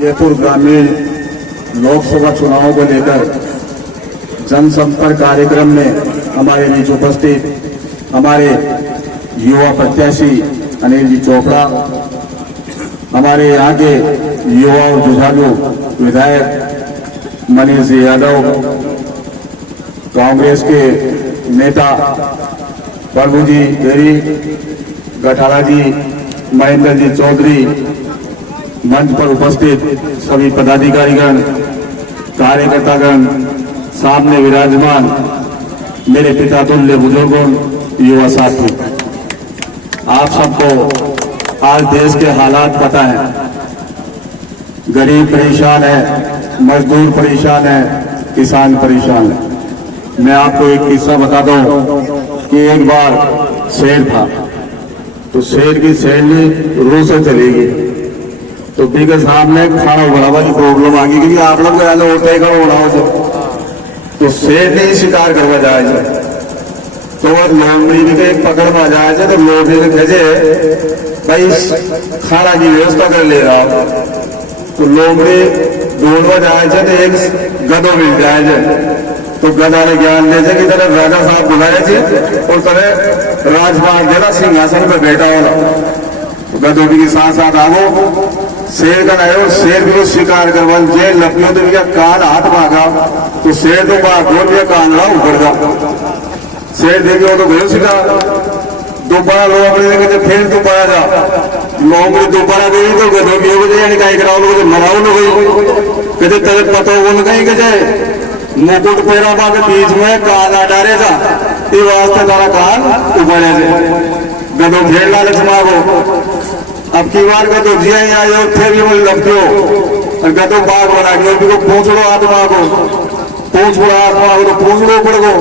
जयपुर ग्रामीण लोकसभा चुनाव को लेकर जनसंपर्क कार्यक्रम में हमारे बीच उपस्थित हमारे युवा प्रत्याशी अनिल जी चोपड़ा, हमारे यहाँ के युवा और जुझारू विधायक मनीष जी यादव, कांग्रेस के नेता प्रभु जी देरी, गठारा जी, महेंद्र जी चौधरी, मंच पर उपस्थित सभी पदाधिकारीगण, कार्यकर्तागण, सामने विराजमान मेरे पिता तुल्य बुजुर्गों, युवा साथी, आप सबको आज देश के हालात पता है। गरीब परेशान है, मजदूर परेशान है, किसान परेशान है। मैं आपको एक किस्सा बता दूं कि एक बार शेर था, तो शेर की सैनी रूस से चलेगी, तो बीके सामने खाना बढ़ावा की प्रॉब्लम आ गई, क्योंकि आप लोग होते ही तो शेर नहीं शिकार करवा जाए, तो वह लोमड़ी भी एक पकड़ में आ जाए, तो लोमड़ी ने भेजे भाई खाना की व्यवस्था कर ले रहा, तो लोमड़ी ढूंढवा जाए तो एक गधो मिल जाए, तो गधा ने ज्ञान दे कि तरह राजा साहब बुलाए थे और तरह राजपाल देना सिंहासन पर बैठा होला, तो गधो भी साथ साथ आगो शेर का नया शेर भी शिकार करवा जे लपियों तो भैया कान हाथ भागा, तो शेर तो भागो भैया कांगड़ा उखड़ गया, शेर देखे तो गयो शिकार। दोबारा लोमड़ी ने कहते फिर दोबारा जा, लोमड़ी दोबारा गई तो गधो की वजह यानी कहीं कराओ लोग मराओ लोग कहते तेरे पतो बोल कहीं के जाए मुकुट पेरा के बीच में कान आ डारे था, ये वास्ते तारा कान उबड़े थे, गधो फिर लालच मांगो। अब की बार गधो जिया ही आयो थे भी मुझे लगते हो, और गधो बाघ बना गया भी को पूछड़ो आत्मा को, पूछड़ो आत्मा को तो पूछड़ो पड़ गो।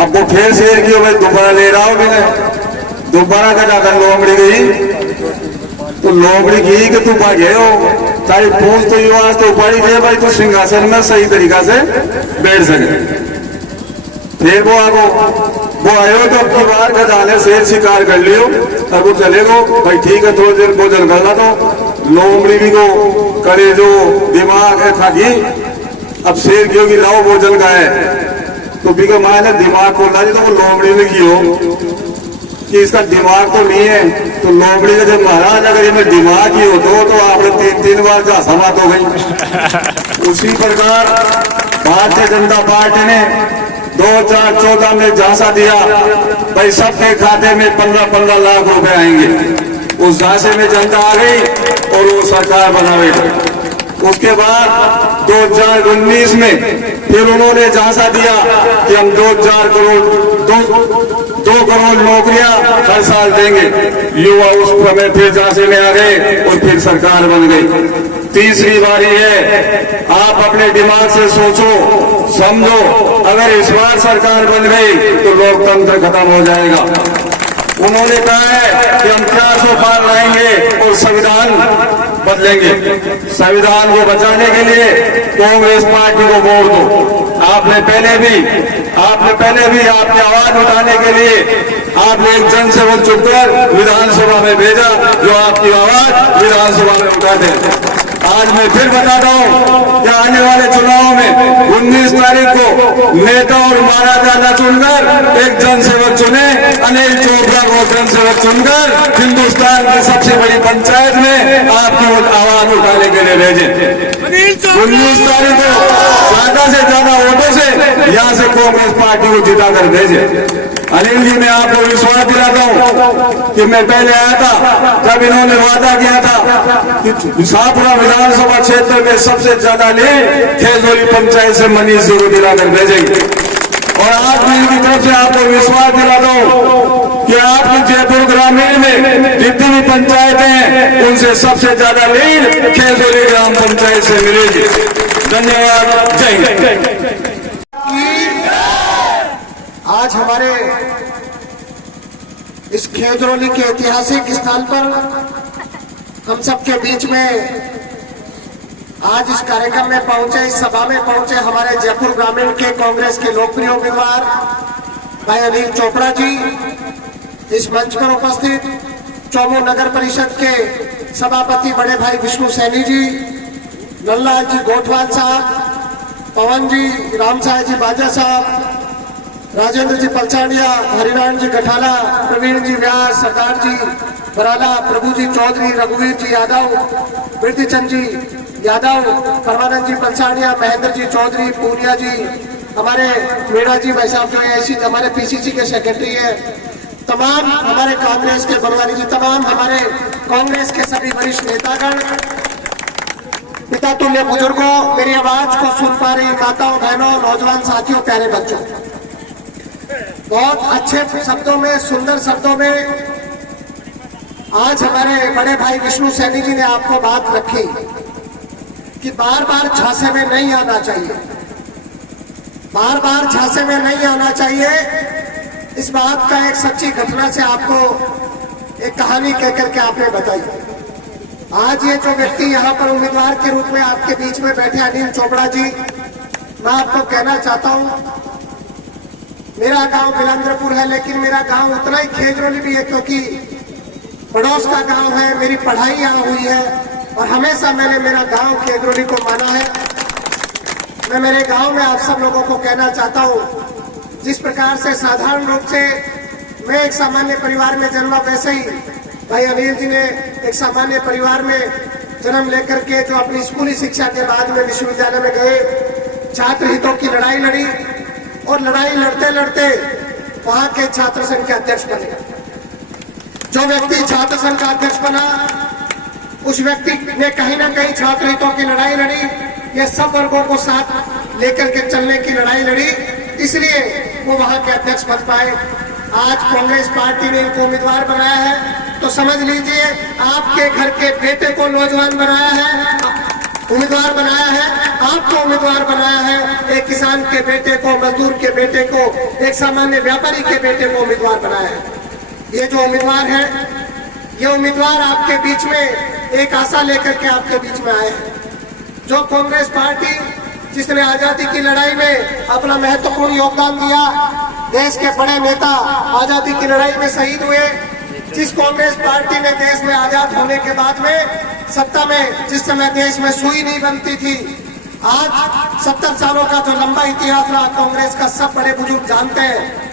अब वो फिर शेर की भाई दोबारा ले रहा हो भी नहीं, दोबारा का जाकर लोमड़ी गई, तो लोमड़ी गई कि तू भागे हो, तारी पूछ तो ये वास्ते उपाड़ी थे भाई तो सिंहासन में सही तरीका से बैठ सके। फिर वो आगो वो आयो तो अब की बार गजाने शेर शिकार कर लियो, और वो चले गो भाई ठीक है, थोड़ी देर भोजन करना, तो लोमड़ी भी को करे जो दिमाग है खागी, अब शेर की होगी लाओ भोजन का है, तो भी माया दिमाग खोलना जी, तो वो लोमड़ी ने की हो कि इसका दिमाग तो नहीं है, तो लोमड़ी ने जब महाराज अगर ये में दिमाग ही हो तो आपने 3 बार जा समात हो गई। उसी प्रकार भारतीय जनता पार्टी ने 2014 में झांसा दिया भाई सबके खाते में 15-15 लाख रुपए आएंगे, उस झांसे में जनता आ गई और वो सरकार बनावेगी। उसके बाद 2019 में फिर उन्होंने झांसा दिया कि हम 2 करोड़ नौकरियां हर साल देंगे, युवा उस समय फिर झांसे में आ गए और फिर सरकार बन गई। तीसरी बारी है, आप अपने दिमाग से सोचो समझो, अगर इस बार सरकार बन गई तो लोकतंत्र खत्म हो जाएगा। उन्होंने कहा है कि हम 400 पार लाएंगे और संविधान बदलेंगे, संविधान को बचाने के लिए कांग्रेस पार्टी को वोट दो। आपने पहले भी आपकी आवाज उठाने के लिए आपने एक जनसेवक चुनकर विधानसभा में भेजा, जो आपकी आवाज विधानसभा में उठा दे। आज मैं फिर बताता हूं कि आने वाले चुनाव में 19 तारीख को नेता और महाराजा न चुनकर एक जनसेवक चुने, अनिल चोपड़ा को जनसेवक चुनकर हिंदुस्तान की सबसे बड़ी पंचायत में आपकी आवाज उठाने के लिए भेजे। 19 तारीख को ज्यादा से ज्यादा वोटों से यहाँ से कांग्रेस पार्टी को जिता कर भेजे। अनिल जी, मैं आपको विश्वास दिलाता हूँ कि मैं पहले आया था जब इन्होंने वादा किया था कि शाहपुरा विधानसभा क्षेत्र में सबसे ज्यादा लीड खेलदोली पंचायत से मनीष जी को दिलाकर भेजेंगे, और आज भी इनकी तरफ से आपको विश्वास दिलाता हूँ कि आपकी जयपुर ग्रामीण में जितनी भी पंचायतें हैं उनसे सबसे ज्यादा लीड खेलदोली ग्राम पंचायत से मिलेगी। धन्यवाद, जय हिंद। आज हमारे इस खेजरोली के ऐतिहासिक स्थान पर हम सबके बीच में आज इस कार्यक्रम में पहुंचे, इस सभा में पहुंचे हमारे जयपुर ग्रामीण के कांग्रेस के लोकप्रिय उम्मीदवार भाई अनिल चोपड़ा जी, इस मंच पर उपस्थित चौमू नगर परिषद के सभापति बड़े भाई विष्णु सैनी जी, नल्लाल जी गोठवाल साहब, पवन जी, राम साहब जी बाजा साहब, राजेंद्र जी पलचानिया, हरिनारायण जी गठाला, प्रवीण जी व्यास, सरदार जी बराला, प्रभु जी चौधरी, रघुवीर जी यादव, वृद्धि चंद जी यादव, परमानंद जी पलचानिया, महेंद्र जी चौधरी, पूनिया जी, हमारे मीणा जी भाई साहब जो ऐसी हमारे पीसीसी के सेक्रेटरी है, तमाम हमारे कांग्रेस के बनवारी जी, तमाम हमारे कांग्रेस के सभी वरिष्ठ नेतागण, पिता तुल्य बुजुर्गों, मेरी आवाज को सुन पा रही माताओं बहनों, नौजवान साथियों, प्यारे बच्चों, बहुत अच्छे शब्दों में, सुंदर शब्दों में आज हमारे बड़े भाई विष्णु सैनी जी ने आपको बात रखी कि बार बार झांसे में नहीं आना चाहिए, बार बार झांसे में नहीं आना चाहिए। इस बात का एक सच्ची घटना से आपको एक कहानी कहकर के आपने बताई। आज ये जो व्यक्ति यहाँ पर उम्मीदवार के रूप में आपके बीच में बैठे अनिल चोपड़ा जी, मैं आपको कहना चाहता हूँ, मेरा गांव बिलंद्रपुर है, लेकिन मेरा गांव उतना ही खेजरोली भी है क्योंकि पड़ोस का गांव है, मेरी पढ़ाई यहाँ हुई है और हमेशा मैंने मेरा गांव खेजरोली को माना है। मैं मेरे गांव में आप सब लोगों को कहना चाहता हूँ, जिस प्रकार से साधारण रूप से मैं एक सामान्य परिवार में जन्मा, वैसे ही भाई अनिल जी ने एक सामान्य परिवार में जन्म लेकर के जो अपनी स्कूली शिक्षा के बाद में विश्वविद्यालय में गए, छात्र हितों की लड़ाई लड़ी और लड़ाई लड़ते लड़ते वहां के छात्र संघ के अध्यक्ष बने। जो व्यक्ति छात्र संघ का अध्यक्ष बना, उस व्यक्ति ने कहीं ना कहीं छात्र हितों की लड़ाई लड़ी, ये सब वर्गों को साथ लेकर के चलने की लड़ाई लड़ी, इसलिए वो वहां के अध्यक्ष बन पाए। आज कांग्रेस पार्टी ने इनको उम्मीदवार बनाया है, तो समझ लीजिए आपके घर के बेटे को नौजवान बनाया है, उम्मीदवार बनाया है, आपको उम्मीदवार बनाया है, एक किसान के बेटे को, मजदूर के बेटे को, एक सामान्य व्यापारी के बेटे को उम्मीदवार बनाया है। ये जो उम्मीदवार है, ये उम्मीदवार आपके बीच में एक आशा लेकर के आपके बीच में आए हैं। जो कांग्रेस पार्टी जिसने आजादी की लड़ाई में अपना महत्वपूर्ण योगदान दिया, देश के बड़े नेता आजादी की लड़ाई में शहीद हुए, जिस कांग्रेस पार्टी ने देश में आजाद होने के बाद में सत्ता में जिस समय देश में सुई नहीं बनती थी, आज 70 सालों का जो लंबा इतिहास रहा कांग्रेस का, सब बड़े बुजुर्ग जानते हैं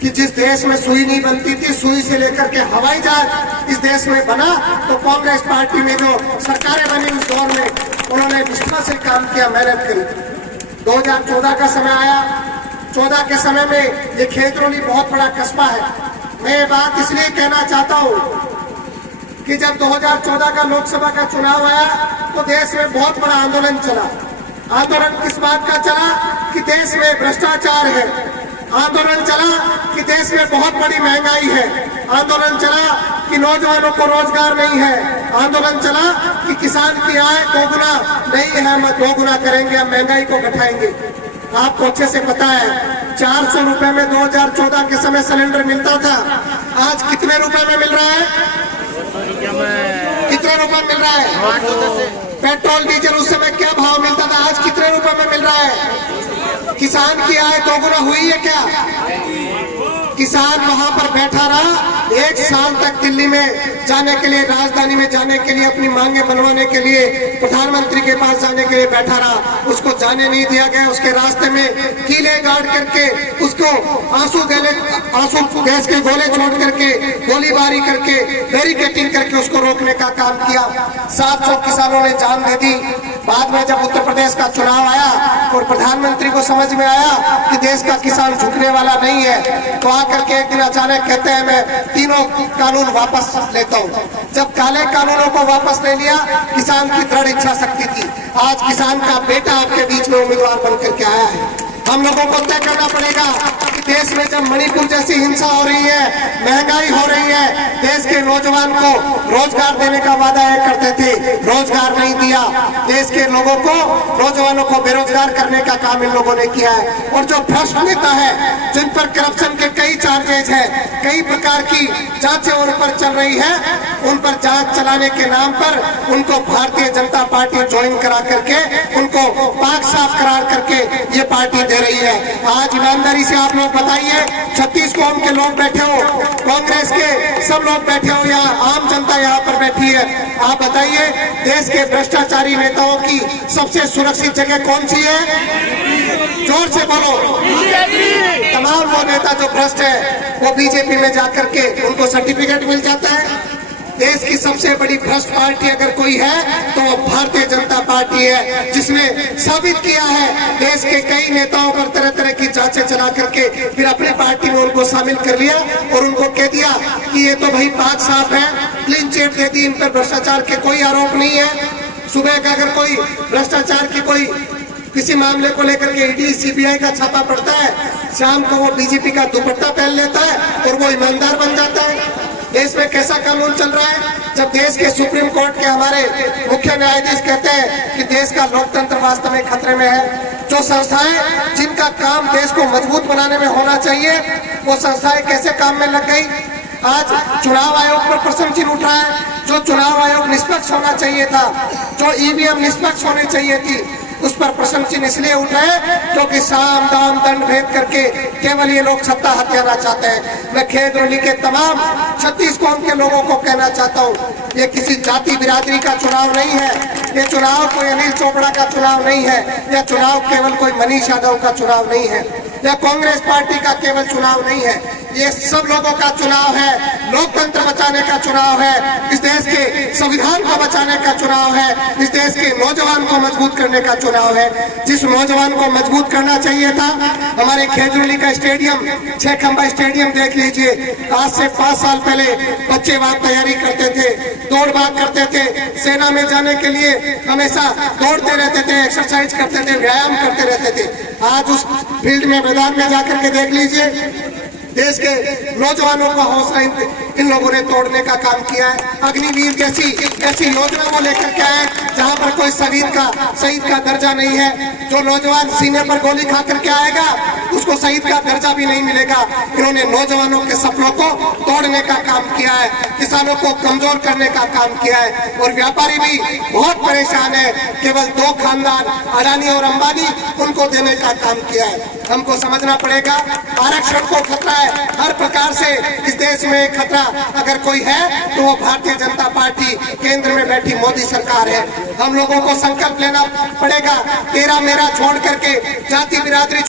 कि जिस देश में सुई नहीं बनती थी, सुई से लेकर के हवाई जहाज इस देश में बना, तो कांग्रेस पार्टी में जो सरकारें बनी उस दौर में उन्होंने निष्ठा से काम किया, मेहनत करी। 2014 का समय आया, 14 के समय में ये खेजरोली बहुत बड़ा कस्बा है। मैं ये बात इसलिए कहना चाहता हूँ कि जब 2014 का लोकसभा का चुनाव आया तो देश में बहुत बड़ा आंदोलन चला। आंदोलन किस बात का चला कि देश में भ्रष्टाचार है, आंदोलन चला कि देश में बहुत बड़ी महंगाई है, आंदोलन चला कि नौजवानों को रोजगार नहीं है, आंदोलन चला कि किसान की आय दोगुना नहीं है, हम दोगुना करेंगे, हम महंगाई को घटाएंगे। आपको अच्छे से पता है 400 रुपए में 2014 के समय सिलेंडर मिलता था, आज कितने रुपए में मिल रहा है? कितने रुपए मिल रहा है? पेट्रोल डीजल उस समय क्या भाव मिलता था, आज कितने रुपए में मिल रहा है? किसान की आय दोगुना हुई है क्या? किसान वहां पर बैठा रहा, 1 साल तक दिल्ली में जाने के लिए, राजधानी में जाने के लिए, अपनी मांगे मनवाने के लिए, प्रधानमंत्री के पास जाने के लिए बैठा रहा, उसको जाने नहीं दिया गया। उसके रास्ते में कीले गाड़ करके, उसको आंसू गैस के गोले छोड़ करके, गोलीबारी करके, बैरिकेडिंग करके उसको रोकने का काम किया। 700 किसानों ने जान दे दी। बाद में जब उत्तर प्रदेश का चुनाव आया और प्रधानमंत्री को समझ में आया कि देश का किसान झुकने वाला नहीं है, तो आकर के एक दिन अचानक कहते हैं मैं तीनों कानून वापस लेता हूँ। जब काले कानूनों को वापस ले लिया, किसान की दृढ़ इच्छा शक्ति थी, आज किसान का बेटा आपके बीच में उम्मीदवार बन करके आया है। हम लोगों को तय करना पड़ेगा कि देश में जब मणिपुर जैसी हिंसा हो रही है, महंगाई हो रही है, देश के नौजवान को रोजगार देने का वादा करते थे, रोजगार नहीं दिया। देश के लोगों को, नौजवानों को बेरोजगार करने का काम इन लोगों ने किया है। और जो भ्रष्ट नेता है, जिन पर करप्शन के कई चार्जेज है, कई प्रकार की जांचें उन पर चल रही है, उन पर जांच चलाने के नाम पर उनको भारतीय जनता पार्टी ज्वाइन करा करके उनको को पाक साफ करार करके ये पार्टी दे रही है। आज ईमानदारी से आप लोग बताइए, 36 कौम के लोग बैठे हो, कांग्रेस के सब लोग बैठे हो, यहाँ आम जनता यहाँ पर बैठी है, आप बताइए देश के भ्रष्टाचारी नेताओं की सबसे सुरक्षित जगह कौन सी है? जोर से बोलो। तमाम वो नेता जो भ्रष्ट है वो बीजेपी में जाकर के उनको सर्टिफिकेट मिल जाता है। देश की सबसे बड़ी भ्रष्ट पार्टी अगर कोई है तो वो भारतीय जनता पार्टी है, जिसने साबित किया है देश के कई नेताओं पर तरह तरह की जांचें चला करके फिर अपनी पार्टी में उनको शामिल कर लिया और उनको कह दिया कि ये तो भाई पाक साफ है, क्लीन चिट दे दी, इन पर भ्रष्टाचार के कोई आरोप नहीं है। सुबह का अगर कोई भ्रष्टाचार की कोई किसी मामले को लेकर के ईडी सीबीआई का छापा पड़ता है, शाम को वो बीजेपी का दुपट्टा पहन लेता है और वो ईमानदार बन जाता है। देश में कैसा कानून चल रहा है जब देश के सुप्रीम कोर्ट के हमारे मुख्य न्यायाधीश कहते हैं कि देश का लोकतंत्र वास्तव में खतरे में है। जो संस्थाएं जिनका काम देश को मजबूत बनाने में होना चाहिए वो संस्थाएं कैसे काम में लग गई। आज चुनाव आयोग पर प्रश्न चिन्ह उठा है। जो चुनाव आयोग निष्पक्ष होना चाहिए था, जो ईवीएम निष्पक्ष होनी चाहिए थी, उस पर प्रश्न चिन्ह इसलिए उठे क्योंकि साम दाम दंड भेद करके केवल ये लोग सत्ता हथियाना चाहते हैं। मैं खेतरली के तमाम 36 कौम के लोगों को कहना चाहता हूँ, ये किसी जाति बिरादरी का चुनाव नहीं है, ये चुनाव कोई अनिल चोपड़ा का चुनाव नहीं है, यह चुनाव केवल कोई मनीष यादव का चुनाव नहीं है, यह कांग्रेस पार्टी का केवल चुनाव नहीं है, ये सब लोगों का चुनाव है। लोकतंत्र बचाने का चुनाव है, इस देश के संविधान को बचाने का चुनाव है, इस देश के नौजवान को मजबूत करने का चुनाव है। जिस नौजवान को मजबूत करना चाहिए था, हमारे खेजड़ोली का स्टेडियम, 6 खंबा स्टेडियम देख लीजिए, आज से 5 साल पहले बच्चे वहां तैयारी करते थे, दौड़ भाग करते थे, सेना में जाने के लिए हमेशा दौड़ते रहते थे, एक्सरसाइज करते थे, व्यायाम करते रहते थे। आज उस फील्ड में, मैदान में जाकर के देख लीजिए, देश के नौजवानों का हौसला इन लोगों ने तोड़ने का काम किया है। अग्निवीर जैसी ऐसी योजना को लेकर के आए जहां पर कोई शहीद का दर्जा नहीं है। जो नौजवान सीने पर गोली खा करके आएगा उसको शहीद का दर्जा भी नहीं मिलेगा। इन्होंने नौजवानों के सपनों को तोड़ने का काम किया है, किसानों को कमजोर करने का काम किया है और व्यापारी भी बहुत परेशान है। केवल 2 खानदान अडानी और अंबानी उनको देने का काम किया है। हमको समझना पड़ेगा आरक्षण को खतरा है, हर प्रकार से इस देश में खतरा अगर कोई है तो वो भारतीय जनता पार्टी केंद्र में बैठी मोदी सरकार है। हम लोगों को संकल्प लेना पड़ेगा, तेरा मेरा छोड़ करके, जाति बिरादरी